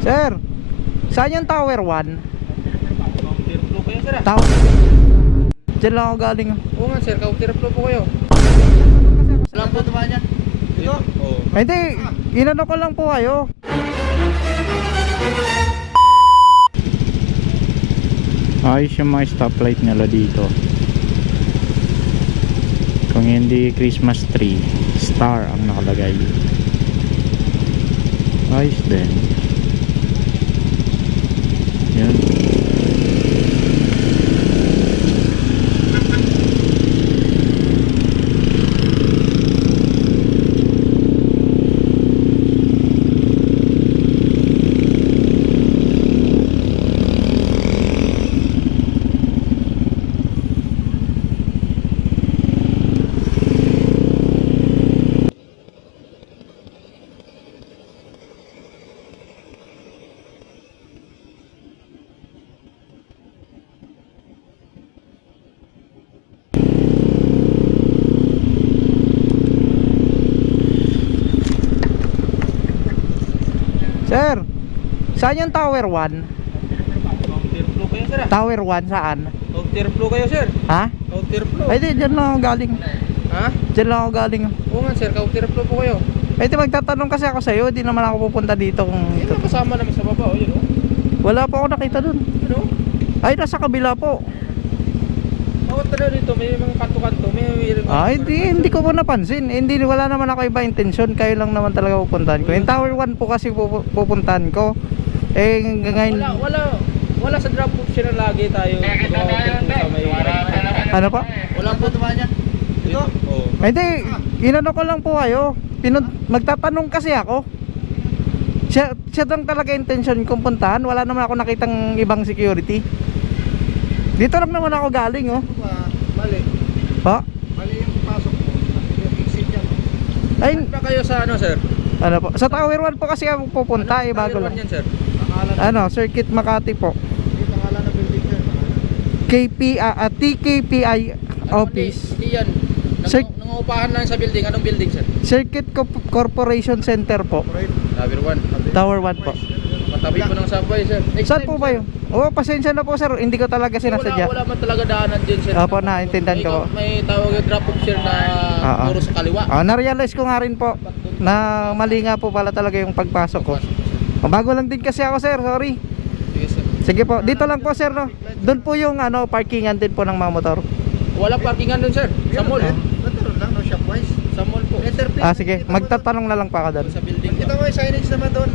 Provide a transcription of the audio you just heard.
Sir, saan yung Tower 1? Counter flow kayo sir ah. Tower. Diyan lang ako galing. Oo nga sir, counter flow po kayo. Alam po tumaan yan. Dito? Oo. Ay, hindi, inano ko lang po kayo. Ayos yung mga stoplight nila dito. Kung hindi Christmas tree, star ang nakalagay. Ayos din. Yan. Sir, saan yung Tower 1? Counter flow kayo sir ah. Tower 1 saan? Counter flow kayo sir. Ha? Counter flow. Ay, di, dyan lang ako galing. Ha? Dyan lang ako galing. Oo nga sir, counter flow po kayo. Ay, di, magtatanong kasi ako sa'yo. Di naman ako pupunta dito kung... Yun ang kasama namin sa baba. O yun o. Wala po ako nakita dun. Ano? Ay, nasa kabila po. Bawat na dito, may mga kanto-kanto. Ay, hindi ko po napansin. Hindi, wala naman ako iba intensyon. Kayo lang naman talaga pupuntahan ko. Yung Tower 1 po kasi pupuntahan ko. Eh, ngayon... Wala sa drop off siya na lagi tayo. Sa may... Ano po? Wala po tumaan yan. Dito? Oo. Ay, hindi, inano ko lang po kayo. Magtatanong kasi ako. Siya lang talaga intensyon kong puntahan. Wala naman ako nakitang ibang security. Dito lang naman ako galing, oh. Mali. Pa? Mali yung pasok mo. Yung exit yan. Ay, Saan pa kayo sa ano sir? ano po? Sa Tower 1 po kasi ako pupunta, eh, bago Tower lang. one yan sir. Ano, Circuit Makati po. Yung pangalan ng building sir. TKPI office. Hindi yan. Sir- Nangungupahan lang sa building. Anong building sir? Circuit Corporation Center po. Tower 1. Tower 1 po. Matabi po ng subway sir. Saan po ba yun? Oo, pasensya na po sir. Hindi ko talaga sinasadya. Wala man talaga daanan din sir. Opo, naintindihan ko po. May tawag yung drop off sir na Oo. puro sa kaliwa. Na-realize ko nga rin po na mali nga po pala talaga yung pagpasok ko. Bago lang din kasi ako sir, sorry. Sige sir. Sige po, dito lang po sir, no? Doon po yung ano, parkingan din po ng mga motor. Walang parkingan dun sir. Sa mall. Natural lang, no? Shopwise. Sa mall po. Letter plate. Ah, sige, magtatanong na lang pa ako doon. Sa building. Kita mo yung signage naman doon.